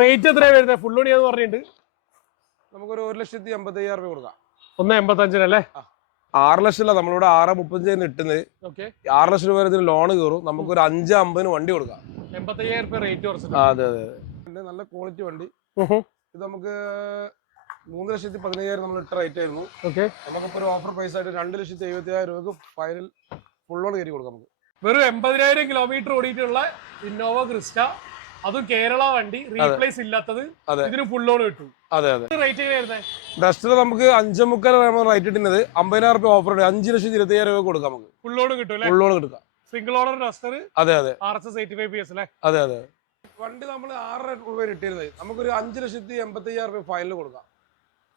Rate എത്രയാണ് വരുന്നത്? Full ഓണിയാന്ന് പറഞ്ഞിട്ടുണ്ട്. നമുക്കൊരു 1,85,000 രൂപ കൊടുക്കാം. 1,85,000 6 ലക്ഷമല്ല, നമ്മളിവിടെ 6,35 ഇട്ടുന്നത്. 6 ലക്ഷം രൂപ വരെ ലോൺ കയറും. നമുക്കൊരു 5,50 വണ്ടി കൊടുക്കാം. 85,000 റേറ്റ് കുറച്ച്. അതെ അതെ, നല്ല ക്വാളിറ്റി വണ്ടി. ഇത് നമുക്ക് 3,15,000 നമ്മൾ ഇട്ട റേറ്റ് ആയിരുന്നു. നമുക്കിപ്പോ ഒരു ഓഫർ പ്രൈസ് ആയിട്ട് 2,70,000 രൂപക്ക് ഫൈനൽ ഫുൾ ലോൺ കയറി കൊടുക്കാം. നമുക്ക് വെറും 80,000 കിലോമീറ്റർ ഓടിയിട്ടുള്ള ഇന്നോവ ക്രിസ്റ്റ, അതും കേരള വണ്ടി, റീപ്ലേസ് ഇല്ലാത്തത്, ഇതിന് ഫുൾ ലോൺ കിട്ടും. അതെ അതെ. റേറ്റ് എങ്ങനെയായിരുന്നേ? ഡസ്റ്റർ നമുക്ക് 5,300 റേറ്റ് ഇട്ടുന്നത്. 50,000 രൂപ ഓഫർ ഉണ്ട്. 5,20,000 രൂപ കൊടുക്കാം. നമുക്ക് ഫുൾ ലോൺ കിട്ടും. ഫുൾ ലോൺ കിട്ടുക. Single owner Duster. അതെ അതെ. RS 85PS അല്ലേ? അതെ അതെ. വണ്ടി നമ്മൾ 6 രൂപ ഇട്ടിരുന്നത്. നമുക്കൊരു 5,85,000 രൂപ ഫൈനൽ കൊടുക്കാം.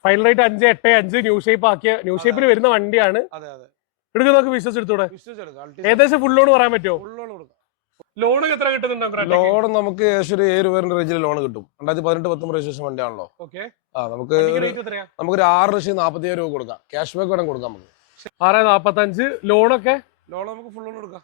ഫൈനൽ റേറ്റ് 5,85,000 ന്യൂ ഷേപ്പ് ആക്കിയ, ന്യൂ ഷേപ്പിൽ വരുന്ന വണ്ടിയാണ്. അതെ അതെ. എടുക്കുക, നമുക്ക് വിശ്വസിച്ചെടുത്തൂടെ? ഏകദേശം ഫുൾ ലോൺ പറയാൻ പറ്റുമോ? ഫുൾ ലോൺ കൊടുക്കാം. ലോൺ എത്ര കിട്ടുന്നുണ്ടോ? ലോൺ നമുക്ക് ഏകദേശം ഒരു 7 രൂപ റേഞ്ചിൽ ലോൺ കിട്ടും. 2018-19 രജിസ്ട്രേഷൻ വണ്ടിയാണല്ലോ. നമുക്ക് നമുക്കൊരു 6,40,000 രൂപ കൊടുക്കാം. ക്യാഷ് ബാക്ക് വേണം കൊടുക്കാം. നമുക്ക് 6,45 ലോണൊക്കെ. ലോൺ നമുക്ക് ഫുൾ ലോൺ കൊടുക്കാം.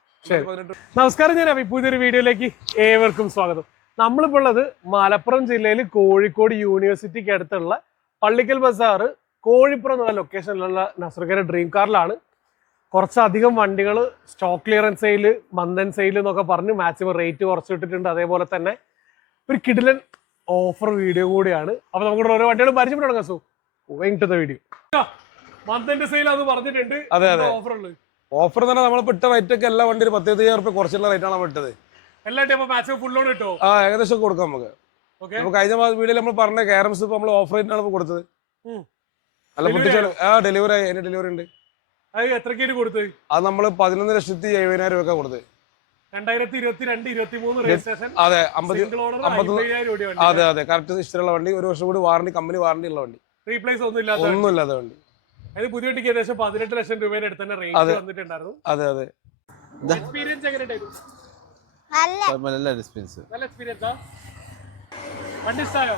നമസ്കാരം, ഞാൻ അഭി. പുതിയൊരു വീഡിയോയിലേക്ക് ഏവർക്കും സ്വാഗതം. നമ്മളിപ്പോൾ ഉള്ളത് മലപ്പുറം ജില്ലയിൽ കോഴിക്കോട് യൂണിവേഴ്സിറ്റിക്ക് അടുത്തുള്ള പള്ളിക്കൽ ബസാർ കോഴിപ്പുറം എന്നുള്ള ലൊക്കേഷനിലുള്ള നസർഗര ഡ്രീം കാറിലാണ്. കുറച്ചധികം വണ്ടികൾ സ്റ്റോക്ക് ക്ലിയറൻസ് സെയിൽ, മന്ദൻ സെയിൽ എന്നൊക്കെ പറഞ്ഞ് മാക്സിമം റേറ്റ് കുറച്ചിട്ടിട്ടുണ്ട്. അതേപോലെ തന്നെ ഒരു കിടിലൻ ഓഫർ വീഡിയോ കൂടിയാണ്. അപ്പൊ നമുക്ക് ഓരോ വണ്ടികൾ പരിചയപ്പെട്ട് തുടങ്ങാം. So to the video. മന്ദന്റെ സെയിൽ അത് പറഞ്ഞിട്ടുണ്ട്. അതെ അതെ. ഓഫർ ഉള്ളത് ഓഫർ തന്നെ നമ്മൾ ഇട്ട റേറ്റ് ഒക്കെ എല്ലാ വണ്ടി 15,000 രൂപ കുറച്ചുള്ള റേറ്റാണ് നമ്മൾ ഇട്ടത്. എല്ലാ ടൈം മാക്സിമം ഫുൾ ലോൺ കിട്ടുമോ? ഏകദേശം കൊടുക്കാം. നമുക്ക് കഴിഞ്ഞ വീഡിയോയിൽ നമ്മൾ പറഞ്ഞ കാരംസ് ഇപ്പൊ നമ്മൾ ഓഫർ റേറ്റിനാണ് കൊടുത്തത്. അല്ല ഡെലിവറി ആയി. അതിന്റെ ഡെലിവറി ഉണ്ട്. എത്രയ്ക്ക് കൊടുത്തത്? അത് നമ്മൾ 11,70,000 രൂപ കൊടുത്തത്. 2022-23 രജിസ്ട്രേഷൻ. അതെ, 50. അതെ അതെ, കറക്റ്റ് ഇഷ്ടമുള്ള വണ്ടി. 1 വർഷം കൂടി വാറണ്ടി, കമ്പനി വാറണ്ടി ഉള്ള വണ്ടി. റീപ്ലേസ് ഒന്നുമില്ലാത്ത വണ്ടി. അത് പുതിയ വണ്ടിക്ക് ഏകദേശം 18 ലക്ഷം രൂപയുടെ അടുത്ത് തന്നെ റേറ്റ് വന്നിട്ടുണ്ടായിരുന്നു. അതെ അതെ. എക്സ്പീരിയൻസ് എങ്ങനെയുണ്ടായിരുന്നു? നല്ല എക്സ്പീരിയൻസ്. നല്ല എക്സ്പീരിയൻസാ? വണ്ടി ഇഷ്ടമായോ?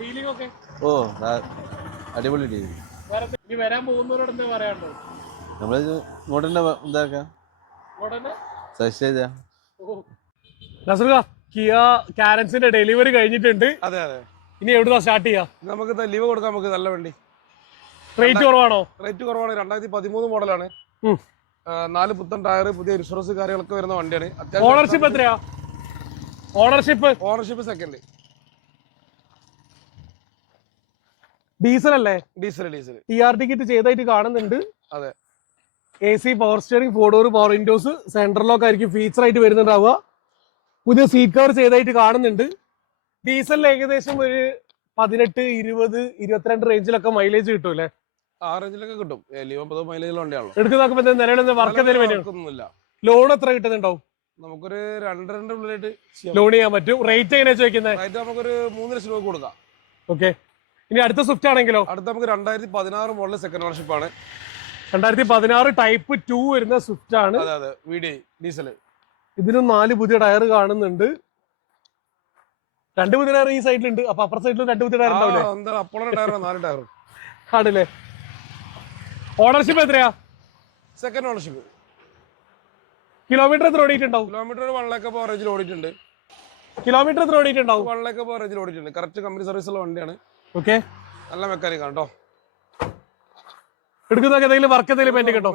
ഫീലിംഗ് ഒക്കെ? ഓ, അടിപൊളി ടീം. ഇനി വരാൻ പോകുന്നവരോട് എന്താ പറയാനുണ്ടോ? നമ്മള് ഇങ്ങോട്ടെ ഇതാക്കാം. കിയ കാരൻസിന്റെ ഡെലിവറി കഴിഞ്ഞിട്ടുണ്ട്. അതെ അതെ. ഇനി എവിടുന്നാ സ്റ്റാർട്ട് ചെയ്യാ? നമുക്ക് ലീവ് കൊടുക്കാം. നമുക്ക് നല്ല വണ്ടി. റേറ്റ് കുറവാണോ? റേറ്റ് കുറവാണ്. 2013 മോഡലാണ്. 4 പുത്തൻ ടയർ, പുതിയ ഇൻഷുറൻസ് കാര്യങ്ങളൊക്കെ വരുന്ന വണ്ടിയാണ്. ഓണർഷിപ്പ് എത്രയാ? Ownership second. ഡീസൽ അല്ലേ? ഡീസൽ. TR ടിക്കറ്റ് ചെയ്തായിട്ട് കാണുന്നുണ്ട്. അതെ. AC, power steering, 4 door power Windows, central lock ആയിരിക്കും ഫീച്ചർ ആയിട്ട് വരുന്നുണ്ടാവുക. പുതിയ സീറ്റ് കവർ ചെയ്തായിട്ട് കാണുന്നുണ്ട്. ഡീസലിൽ ഏകദേശം ഒരു 18, 20, 22 റേഞ്ചിലൊക്കെ മൈലേജ് കിട്ടും അല്ലേ? ആ റേഞ്ചിലൊക്കെ കിട്ടും. മൈലേജ് വണ്ടിയാണല്ലോ. എടുക്കുന്ന നിലവിൽ വർക്ക് എന്തെങ്കിലും ലോൺ എത്ര കിട്ടുന്നുണ്ടാവും? നമുക്കൊരു 2.2 ഉള്ളിലായിട്ട് ലോൺ ചെയ്യാൻ പറ്റും. റേറ്റ് എങ്ങനെയാ ചോദിക്കുന്നത്? റേറ്റ് നമുക്കൊരു 3 ലക്ഷം രൂപ കൊടുക്കാം. ഓക്കെ. ഇനി അടുത്ത സ്വിഫ്റ്റ് ആണെങ്കിലോ? അടുത്ത നമുക്ക് 2016 മോഡൽ സെക്കൻഡ് ഓണർഷിപ്പ് ആണ്. 2016 ടൈപ്പ് 2 വരുന്ന സ്വിഫ്റ്റ് ആണ്. അതെ അതെ. VDI diesel. ഇതിനും 4 പുതിയ ടയർ കാണുന്നുണ്ട്. 2 പുതിയ ടയർ ഈ സൈഡിലുണ്ട്. അപ്പൊ അപ്പുറ സൈഡിലും 2 പുതിയ ടയർ ഉണ്ടാവില്ലേ? ആണല്ലേ. ഓണർഷിപ്പ് എത്രയാ? Second ownership. കിലോമീറ്റർ എത്ര ഓടിയിട്ടുണ്ടാവും? കിലോമീറ്റർ 1 lakh റേഞ്ചിൽ ഓടിയിട്ടുണ്ട്. കിലോമീറ്റർ എത്ര ഓടിയിട്ടുണ്ടാവും? 1 lakh റേഞ്ചിൽ ഓടിയിട്ടുണ്ട്. കറക്റ്റ് കമ്പനി സർവീസ് ഉള്ള വണ്ടിയാണ്. ഓക്കെ. നല്ല മെക്കാനിക് ആണ് കേട്ടോ. എടുക്കുന്ന എന്തെങ്കിലും വർക്ക് എന്തെങ്കിലും പെൻഡിങ് ഉണ്ടോ?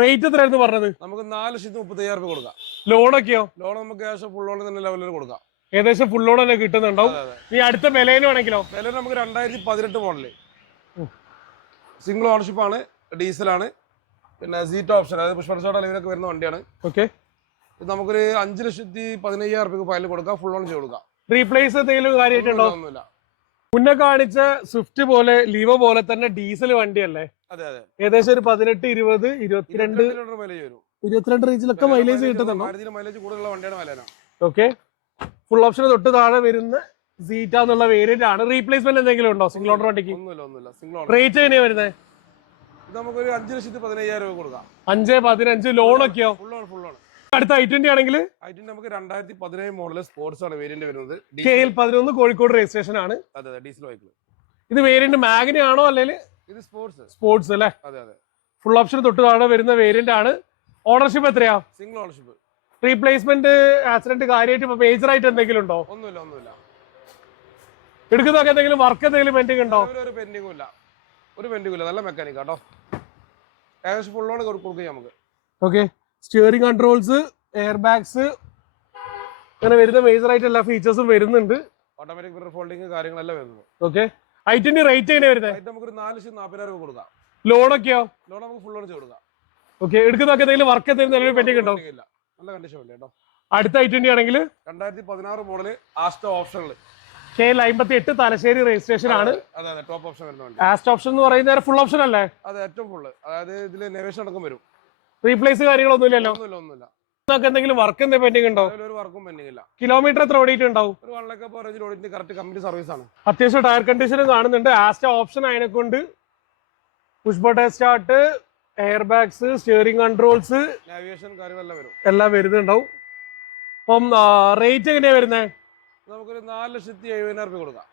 റേറ്റ് എത്രയായിരുന്നു പറഞ്ഞത്? നമുക്ക് 4,30,000 രൂപ കൊടുക്കാം. ലോണൊക്കെയോ? ലോൺ നമുക്ക് ഏകദേശം ഫുൾ ലോൺ തന്നെ ലെവലിൽ കൊടുക്കാം. ഏകദേശം ഫുൾ ലോൺ തന്നെ കിട്ടുന്നുണ്ടാവും. ഈ അടുത്ത ബലേനോ ആണെങ്കിലോ? ബലേനോ നമുക്ക് 2018 മോഡല് സിംഗിൾ ഓണർഷിപ്പ് ആണ്. ഡീസലാണ്. പിന്നെ സീറ്റ് ഓപ്ഷൻ, അതായത് പുഷ്പ ലെവലൊക്കെ വരുന്ന വണ്ടിയാണ്. ഓക്കെ. ഇത് നമുക്കൊരു 5,15,000 രൂപ ഫയൽ കൊടുക്കാം. ഫുൾ ലോൺ ചെയ്ത് കൊടുക്കാം. റീപ്ലേസ് എന്തെങ്കിലും കാര്യമായിട്ടുണ്ടോ? ഒന്നുമില്ല. മുന്നേ കാണിച്ച സ്വിഫ്റ്റ് പോലെ ലീവോ പോലെ തന്നെ ഡീസൽ വണ്ടിയല്ലേ? അതെ അതെ. ഏകദേശം ഒരു 18, 20, 22 റേഞ്ചിലൊക്കെ മൈലേജ് കിട്ടുന്നുണ്ടോ? മൈലേജ് കൂടുതലുള്ള വണ്ടിയാണ് ബലേനോ. ഓക്കെ. ഫുൾ ഓപ്ഷൻ തൊട്ട് താഴെ വരുന്ന സീറ്റ എന്നുള്ള വേരിയന്റ് ആണ്. റീപ്ലേസ്മെന്റ് എന്തെങ്കിലും ഉണ്ടോ സിംഗിൾ ഓണർ വണ്ടിക്ക്? ഒന്നുമില്ല. Single owner. റേറ്റ് എങ്ങനെയാ വരുന്നത്? ഇത് നമുക്കൊരു 5,15,000 രൂപ കൊടുക്കാം. 5,15. ലോണൊക്കെയോ? Full loan. അടുത്ത i20 ആണെങ്കിൽ നമുക്ക് 2017 മോഡൽ സ്പോർട്സ് ആണ് വേരിയന്റ് വരുന്നത്. KL11 കോഴിക്കോട് രജിസ്ട്രേഷൻ ആണ്. അതെ അതെ. Diesel vehicle. ഇത് വേരിയന്റ് മാഗ്ന ആണോ അല്ലെങ്കിൽ? ഇത് സ്പോർട്സ് അല്ലേ? അതെ അതെ. ഫുൾ ഓപ്ഷൻ തൊട്ട് താഴെ വരുന്ന വേരിയന്റ് ആണ്. ഓണർഷിപ്പ് എത്രയാ? Single ownership. റീപ്ലേസ്മെന്റ് ആക്സിഡന്റ് കാര്യമായിട്ട് മേജർ ആയിട്ട് എന്തെങ്കിലും ഉണ്ടോ? ഒന്നുമില്ല. എടുക്കുന്നതൊക്കെ എന്തെങ്കിലും വർക്ക് എന്തെങ്കിലും പെൻഡിങ് ഉണ്ടോ? ഒരു പെൻഡിങ്ങും ഇല്ല. നല്ല മെക്കാനിക് കേട്ടോ. ഏകദേശം ഫുൾ ഓൺ കൊടുക്കാം നമുക്ക്. Okay, steering controls, air bags, അങ്ങനെ വരുന്ന മേജർ ആയിട്ട് എല്ലാ ഫീച്ചേഴ്സും വരുന്നുണ്ട്. ഓട്ടോമാറ്റിക് മിറർ ഫോൾഡിങ് കാര്യങ്ങളെല്ലാം വരുന്നു. ഓക്കെ, ഐറ്റിന്റെ റേറ്റ് എങ്ങനെ വരുന്നത്? നമുക്ക് 4,40,000 രൂപ കൊടുക്കാം. ലോണൊക്കെയോ? ലോൺ നമുക്ക് ഫുൾ ഓൺ ചെയ്ത് കൊടുക്കാം. ഓക്കെ, എടുക്കുന്നതൊക്കെ എന്തെങ്കിലും വർക്ക് എന്തെങ്കിലും പെൻഡിങ് ഉണ്ടോ? നല്ല കണ്ടീഷൻ വണ്ടി കേട്ടോ. അടുത്ത ഐറ്റിന്റെ ആണെങ്കിൽ 2016 മോഡല് ആസ്റ്റോ ഓപ്ഷനിൽ KL58 തലശ്ശേരി രജിസ്ട്രേഷൻ ആണ്. അതെ, ടോപ്പ് ഓപ്ഷൻ വരുന്ന വണ്ടി. ആസ്റ്റ് ഓപ്ഷൻ എന്ന് പറയുന്നത് ഫുൾ ഓപ്ഷൻ അല്ലേ? അതെ, ഏറ്റവും ഫുള്ള്. അതായത് ഇതില് നേവേഷൻ അടക്കം വരും. റീപ്ലേസ് കാര്യങ്ങളൊന്നും ഇല്ലല്ലോ? ഒന്നുമില്ല. എന്തെങ്കിലും വർക്ക് എന്തെങ്കിലും പെൻഡിങ് ഉണ്ടോ? ഒരു വർക്കും പെൻഡിങ് ഇല്ല. കിലോമീറ്റർ എത്ര ഓടിയിട്ടുണ്ടാവും? ഒരു 1 ലക്ഷം റേഞ്ചിൽ ഓടിയിട്ട് കറക്റ്റ് കമ്പനി സർവീസ് ആണ്. അത്യാവശ്യം ടയർ കണ്ടീഷനും കാണുന്നുണ്ട്. ആസ്റ്റ ഓപ്ഷൻ അതിനെ കൊണ്ട് push button start, air bags, steering controls, navigation കാര്യങ്ങളെല്ലാം വരും. എല്ലാം വരുന്നുണ്ടാവും. അപ്പം റേറ്റ് എങ്ങനെയാ വരുന്നത്? നമുക്കൊരു 4,70,000 രൂപ കൊടുക്കാം.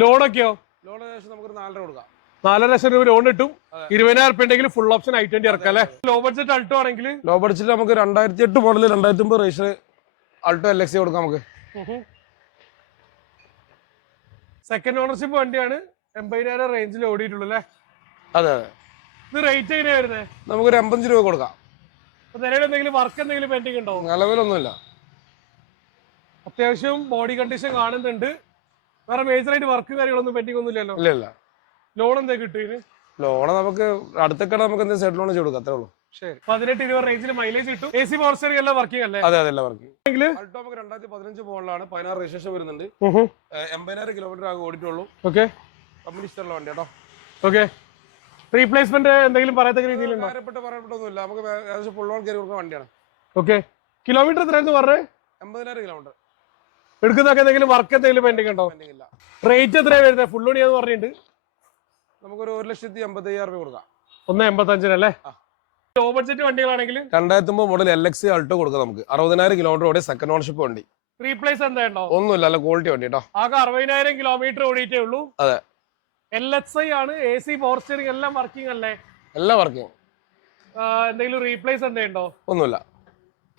ലോണൊക്കെയോ? ലോൺ ഏകദേശം നമുക്കൊരു 4,00,000 കൊടുക്കാം. 4 ലക്ഷം രൂപ ലോൺ കിട്ടും. 20,000 രൂപ ഉണ്ടെങ്കിൽ ഫുൾ ഓപ്ഷൻ i20 ഇറക്കാം അല്ലെ? ലോ ബഡ്ജറ്റ് അൾട്ടോ ആണെങ്കിൽ ലോ ബഡ്ജറ്റ് നമുക്ക് 2008 മോഡൽ 2009 രജിസ്റ്റർ അൾട്ടോ LX കൊടുക്കാം നമുക്ക്. സെക്കൻഡ് ഓണർഷിപ്പ് വണ്ടിയാണ്. 80,000 റേഞ്ചിൽ ഓടിയിട്ടുള്ളൂ അല്ലേ? അതെ. ഇത് റേറ്റ് എങ്ങനെയാ വരുന്നത്? നമുക്കൊരു 85 രൂപ കൊടുക്കാം. നിലവിൽ എന്തെങ്കിലും വർക്ക് എന്തെങ്കിലും പെൻഡിങ് ഉണ്ടോ? നിലവിലൊന്നുമില്ല. അത്യാവശ്യം ബോഡി കണ്ടീഷൻ കാണുന്നുണ്ട്. വേറെ മേജർ ആയിട്ട് വർക്ക് കാര്യങ്ങളൊന്നും പെൻഡിങ് ഒന്നും ഇല്ലല്ലോ? ഇല്ല. ലോൺ എന്താ കിട്ടും ഇതിന്? ലോണ് നമുക്ക് അടുത്തൊക്കെ നമുക്ക് എന്തെങ്കിലും സെറ്റ് ലോൺ ചെയ്ത് കൊടുക്കാം, അത്രേ ഉള്ളൂ. ശരി, 18-20 റേഞ്ചിൽ മൈലേജ് കിട്ടും. AC പവർ സ്റ്റിയറിംഗ് എല്ലാം വർക്കിംഗ് അല്ലേ? അതെ, എല്ലാം വർക്കിംഗ്. അൾട്ടോ നമുക്ക് 2015 മോഡലാണ്. 16 രജിസ്ട്രേഷൻ വരുന്നുണ്ട്. 80,000 കിലോമീറ്റർ ആകെ ഓടിയിട്ടുള്ളൂ. ഓക്കെ, കമ്പനി ഇഷ്ടമുള്ള വണ്ടി കേട്ടോ. ഓക്കെ, റീപ്ലേസ്മെന്റ് എന്തെങ്കിലും പറയത്തക്ക രീതിയിലുണ്ടോ? പറയപ്പെട്ടൊന്നുമില്ല. നമുക്ക് ഏകദേശം ഫുൾ ഓൺ കയറി കൊടുക്കുന്ന വണ്ടിയാണ്. ഓക്കെ, കിലോമീറ്റർ എത്രയായിരുന്നു പറഞ്ഞേ? 80,000 കിലോമീറ്റർ. എടുക്കുന്നതൊക്കെ എന്തെങ്കിലും വർക്ക് എന്തെങ്കിലും പെൻഡിങ് ഉണ്ടോ? ഇല്ല. റേറ്റ് എത്രയാണ് വരുന്നത്? ഫുൾ ഓണിയാന്ന് പറഞ്ഞിട്ടുണ്ട്. നമുക്കൊരു 1,85,000 രൂപ കൊടുക്കാം. 1,85 അല്ലേ? ലോ ബഡ്ജറ്റ് വണ്ടികളാണെങ്കിൽ 2009 മോഡൽ LX അൾട്ടോ കൊടുക്കാം നമുക്ക്. 60,000 കിലോമീറ്റർ ഓടി സെക്കൻഡ് ഓണർഷിപ്പ് വണ്ടി. റീപ്ലേസ് എന്താ ഉണ്ടോ? ഒന്നുമില്ല, നല്ല ക്വാളിറ്റി വണ്ടി കേട്ടോ. ആകെ 60,000 കിലോമീറ്റർ ഓടിയിട്ടേ ഉള്ളൂ. അതെ, LXi ആണ്. AC പവർ സ്റ്റിയറിംഗ് എല്ലാം വർക്കിംഗ് അല്ലേ? എല്ലാം വർക്കിംഗ്. എന്തെങ്കിലും റീപ്ലേസ് എന്തെയുണ്ടോ? ഒന്നുമില്ല.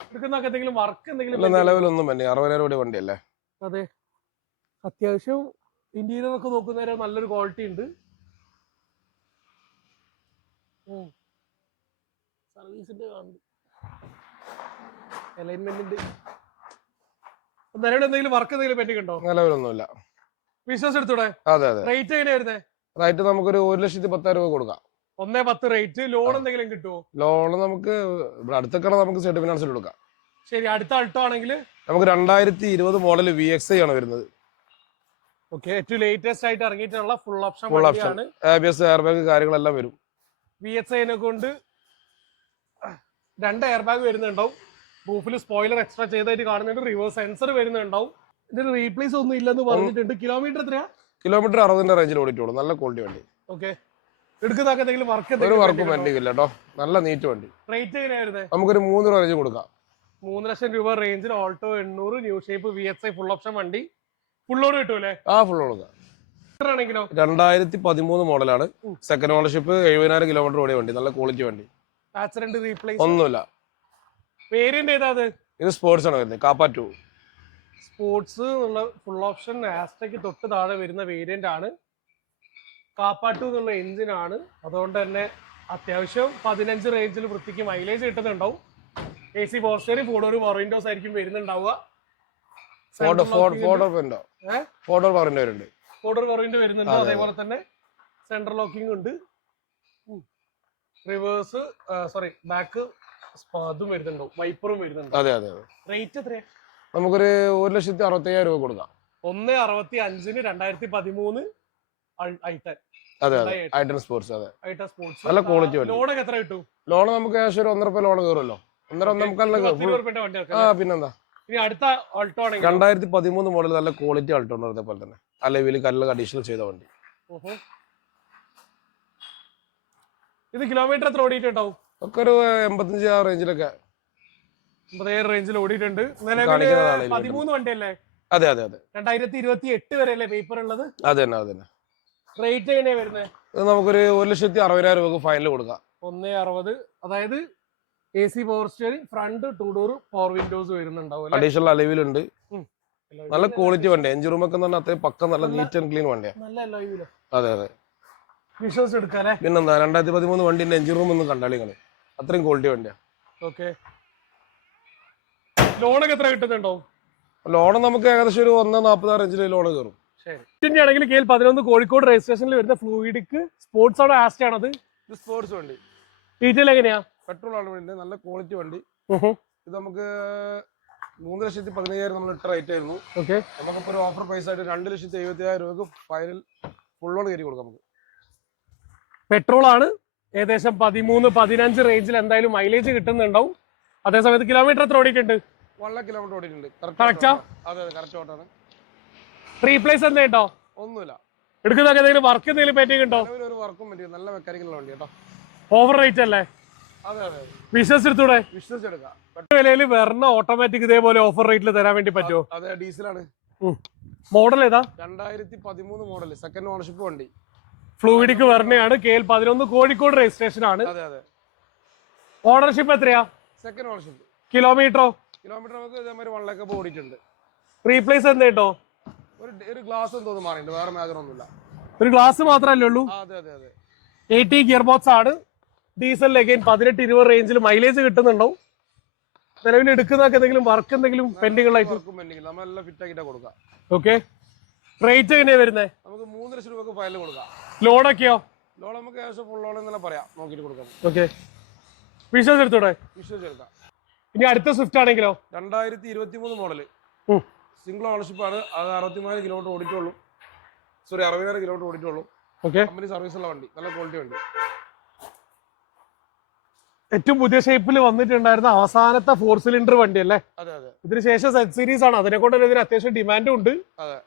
എടുക്കുന്നതൊക്കെ എന്തെങ്കിലും വർക്ക് എന്തെങ്കിലും? നിലവിലൊന്നും തന്നെ 60,000 ഓടി വണ്ടിയല്ലേ? അതെ, അത്യാവശ്യം ഇന്റീരിയർ ഒക്കെ നോക്കുന്നവരെ നല്ലൊരു ക്വാളിറ്റി ഉണ്ട്. സർവീസിന്റെ അലൈൻമെന്റിന്റെ നിലവിൽ എന്തെങ്കിലും വർക്ക് എന്തെങ്കിലും പെൻഡിങ് ഉണ്ടോ? നിലവിലൊന്നുമില്ല. വിശ്വാസം എടുത്തൂടെ? അതെ. റേറ്റ് എങ്ങനെയാ വരുന്നത്? റേറ്റ് നമുക്കൊരു 1,10,000 രൂപ കൊടുക്കാം. 1,10 റേറ്റ്. ലോൺ എന്തെങ്കിലും കിട്ടുമോ? ലോൺ നമുക്ക് ഇവിടെ അടുത്തൊക്കെ നമുക്ക് സെറ്റ് ഫിനാൻസിൽ കൊടുക്കാം. ശരി, അടുത്ത അൾട്ടോ ആണെങ്കിൽ നമുക്ക് 2020 മോഡൽ VXi ആണ് വരുന്നത്. ഓക്കെ, ഏറ്റവും ലേറ്റസ്റ്റ് ആയിട്ട് ഇറങ്ങിയിട്ടുള്ള ഫുൾ ഓപ്ഷൻ ഫുൾ ഓപ്ഷൻ വണ്ടിയാണ്. ABS എയർ ബാഗ് കാര്യങ്ങളെല്ലാം വരും. VXi കൊണ്ട് 2 എയർ ബാഗ് വരുന്നുണ്ടാവും. റൂഫിൽ സ്പോയിലർ എക്സ്ട്രാ ചെയ്തായിട്ട് കാണുന്നുണ്ട്. റിവേഴ്സ് സെൻസർ വരുന്നുണ്ടാവും. ഇതിന് റീപ്ലേസ് ഒന്നും ഇല്ലെന്ന് പറഞ്ഞിട്ടുണ്ട്. കിലോമീറ്റർ എത്രയാ? കിലോമീറ്റർ 60 റേഞ്ചിൽ ഓടിയിട്ടുള്ളൂ. നല്ല ക്വാളിറ്റി വണ്ടി. ഓക്കെ, എടുക്കുന്നതൊക്കെ എന്തെങ്കിലും വർക്ക്? ഒരു വർക്കും പെൻഡിങ് ഇല്ല കേട്ടോ. നല്ല നീറ്റ് വണ്ടി. റേറ്റ് എങ്ങനെയാ വരുന്നത്? നമുക്കൊരു 3 റേഞ്ച് കൊടുക്കാം. 3 ലക്ഷം രൂപ റേഞ്ചിൽ Alto 800 new shape VXi full option വണ്ടി. ഫുള്ളോട് കിട്ടൂലേ? ഫുൾ കൊടുക്കാം. ആണെങ്കിലോ? 2013 മോഡലാണ്. Second ownership. 70,000 കിലോമീറ്റർ ഓടിയ വണ്ടി. നല്ല ക്വാളിറ്റി വണ്ടി. ആക്സിഡന്റ് റീപ്ലേസ് ഒന്നുമില്ല. വേരിയന്റ് ഏതാ അത്? ഇത് സ്പോർട്സ് ആണ് വരുന്നത്. കാപ്പ 2 സ്പോർട്സ് എന്നുള്ള ഫുൾ ഓപ്ഷൻ ആസ്റ്റയ്ക്ക് തൊട്ട് താഴെ വരുന്ന വേരിയന്റ് ആണ്. കാപ്പ 2 എന്നുള്ള എഞ്ചിനാണ്. അതുകൊണ്ട് തന്നെ അത്യാവശ്യം 15 റേഞ്ചിൽ വൃത്തിക്ക് മൈലേജ് കിട്ടുന്നുണ്ടാവും. AC power steering, 4 door power windows ആയിരിക്കും വരുന്നുണ്ടാവുക. 4 ഡോർ പവറിന്റെ വരുന്നുണ്ട്. 4 ഡോർ പവർ വിൻഡോ വരുന്നുണ്ട്. അതേപോലെ തന്നെ സെൻട്രൽ ലോക്കിംഗ് ഉണ്ട്. റിവേഴ്സ് ബാക്ക് അതും വരുന്നുണ്ടാവും. വൈപ്പറും വരുന്നുണ്ട്. അതെ. റേറ്റ് എത്രയാ? നമുക്കൊരു 1,65,000 രൂപ കൊടുക്കാം. 1,65,000 2013 i10. അതെ, i10 സ്പോർട്സ്. അതെ, i10 സ്പോർട്സ്. നല്ല ക്വാളിറ്റി വണ്ടി. ലോണൊക്കെ എത്ര കിട്ടും? ലോൺ നമുക്ക് ഏകദേശം ഒരു 1.5 രൂപ ലോൺ കയറുമല്ലോ. 1.5 പിന്നെന്താ. ഇനി അടുത്ത ഓൾട്ടോ ആണെങ്കിൽ 2013 മോഡൽ നല്ല ക്വാളിറ്റി ആൾട്ടോ ഉണ്ട്. അതേപോലെ തന്നെ അലവിൽ കല്ല് അഡീഷണൽ ചെയ്ത വണ്ടി. ഇത് കിലോമീറ്റർ എത്ര ഓടിയിട്ടുണ്ടാവും? ഒക്കെ ഒരു 85 റേഞ്ചിലൊക്കെ. 80,000 റേഞ്ചിൽ ഓടിയിട്ടുണ്ട്. നിലവിൽ 13 വണ്ടിയല്ലേ? അതെ. 2028 വരെ അല്ലേ പേപ്പർ ഉള്ളത്? അതെ. റേറ്റ് എങ്ങനെയാ വരുന്നത്? നമുക്കൊരു 1,60,000 രൂപക്ക് ഫൈനൽ കൊടുക്കാം. 1,60,000. അതായത് AC power steering, front 2 door power windows വരുന്നുണ്ടാവും. അഡീഷണൽ അലവിലുണ്ട്. നല്ല ക്വാളിറ്റി വണ്ടി. എഞ്ചിൻ റൂമൊക്കെ അത്രയും പക്ക നല്ല നീറ്റ് ആൻഡ് ക്ലീൻ വണ്ടിയാ. അതെ അതെ, വിശ്വസിച്ച് എടുക്കാല്ലേ. പിന്നെന്താ 2013 വണ്ടിന്റെ എഞ്ചിൻ റൂം ഒന്നും കണ്ടാളി നിങ്ങള്, അത്രയും ക്വാളിറ്റി വണ്ടിയാ. ഓക്കെ, ലോണൊക്കെ എത്ര കിട്ടുന്നുണ്ടോ? ലോൺ നമുക്ക് ഏകദേശം ഒരു 1.46 റേഞ്ചിൽ ലോൺ കയറും. ശരി, ആണെങ്കിൽ KL11 കോഴിക്കോട് രജിസ്ട്രേഷനിൽ വരുന്ന ഫ്ലൂയിഡിക് സ്പോർട്സ് ആണോ ആസ്റ്റ് ആണത്? ഇത് സ്പോർട്സ് വണ്ടി. ഡീറ്റെയിൽ എങ്ങനെയാ? പെട്രോൾ ആണ് വേണ്ടി, നല്ല ക്വാളിറ്റി വണ്ടി. ഇത് നമുക്ക് 3,15,000 നമ്മൾ ഇട്ട റേറ്റ് ആയിരുന്നു. ഓക്കെ, നമുക്കിപ്പോ ഒരു ഓഫർ പ്രൈസ് ആയിട്ട് 2,70,000 രൂപക്ക് ഫൈനൽ ഫുൾ ലോൺ കയറി കൊടുക്കാം നമുക്ക്. പെട്രോൾ ആണ്, ഏകദേശം 13-15 റേഞ്ചിൽ എന്തായാലും മൈലേജ് കിട്ടുന്നുണ്ടാവും. അതേസമയത്ത് കിലോമീറ്റർ എത്ര ഓടിയിട്ടുണ്ട്? 1 കിലോമീറ്റർ ഓടിയിട്ടുണ്ട്. കറക്റ്റാ? അതെ അതെ, കറക്റ്റ് ഓട്ടാണ്. റീപ്ലേസ് എന്തായിട്ടോ? ഒന്നുമില്ല. എടുക്കുന്ന എന്തെങ്കിലും വർക്ക് എന്തെങ്കിലും പെൻഡിങ് ഉണ്ടോ? ഒരു വർക്കും പറ്റും, നല്ല മെക്കാനിക്കൽ വണ്ടി കേട്ടോ. ഓവർ റേറ്റ് അല്ലേ? അതെ അതെ, വിശ്വസിച്ചെടുത്തൂടെ? വിശ്വസിച്ചെടുക്കാം. വിലയിൽ വെർണ ഓട്ടോമാറ്റിക് ഇതേപോലെ ഓഫർ റേറ്റിൽ തരാൻ വേണ്ടി പറ്റുമോ? അതെ, ഡീസലാണ്. മോഡൽ ഏതാ? 2013 മോഡൽ, സെക്കൻഡ് ഓണർഷിപ്പ് വണ്ടി. ഫ്ലൂയിഡിക് വെർണയാണ്, KL11 കോഴിക്കോട് രജിസ്ട്രേഷൻ ആണ്. അതെ അതെ. ഓണർഷിപ്പ് എത്രയാ? Second ownership. കിലോമീറ്ററോ? കിലോമീറ്റർ നമുക്ക് ഇതേമാതിരി 1 ലക്ഷം ഓടിയിട്ടുണ്ട്. റീപ്ലേസ് എന്തായിട്ടോ? ഒരു ഗ്ലാസ് എന്തോന്ന് മാറിയിട്ടുണ്ട്, വേറെ മേജർ ഒന്നുമില്ല. ഒരു ഗ്ലാസ് മാത്രമല്ലേ ഉള്ളൂ? അതെ അതെ അതെ. 80 ഗിയർ ബോക്സ് ആണ്, ഡീസൽ അഗൈൻ 18-20 റേഞ്ചിൽ മൈലേജ് കിട്ടുന്നുണ്ടാവും. നിലവിൽ എടുക്കുന്നതൊക്കെ എന്തെങ്കിലും വർക്ക് എന്തെങ്കിലും പെൻഡിംഗ് ആയിട്ട് നമ്മളെല്ലാം ഫിറ്റ് ആക്കിട്ടാ കൊടുക്കാം. ഓക്കെ, റേറ്റ് എങ്ങനെയാ വരുന്നത്? നമുക്ക് 3 ലക്ഷം രൂപക്ക് ഫയൽ കൊടുക്കാം. ലോണൊക്കെയോ? ലോൺ നമുക്ക് ഏകദേശം ഫുൾ ലോൺ എന്നല്ല പറയാം, നോക്കിയിട്ട് കൊടുക്കാം. ഓക്കെ, വിശ്വസിച്ചെടുത്തൂടെ? വിശ്വസിച്ചെടുക്കാം. ഇനി അടുത്ത സ്വിഫ്റ്റ് ആണെങ്കിലോ? 2023 മോഡല്, സിംഗിൾ ഓണർഷിപ്പ് ആണ്. അത് 64 കിലോമീറ്റർ ഓടിയിട്ടുള്ളൂ. സോറി, 60,000 കിലോമീറ്റർ ഓടിയിട്ടുള്ളൂ. ഓക്കെ, കമ്പനി സർവീസ് ഉള്ള വണ്ടി, നല്ല ക്വാളിറ്റി വണ്ടി. ഏറ്റവും പുതിയ ഷേപ്പിൽ വന്നിട്ടുണ്ടായിരുന്ന അവസാനത്തെ 4 സിലിണ്ടർ വണ്ടി അല്ലേ? അതെ അതെ. ഇതിന് ശേഷം സെറ്റ് സീരീസ് ആണ്, അതിനെ കൊണ്ട് തന്നെ ഇതിന് അത്യാവശ്യം ഡിമാൻഡും ഉണ്ട്. അതെ.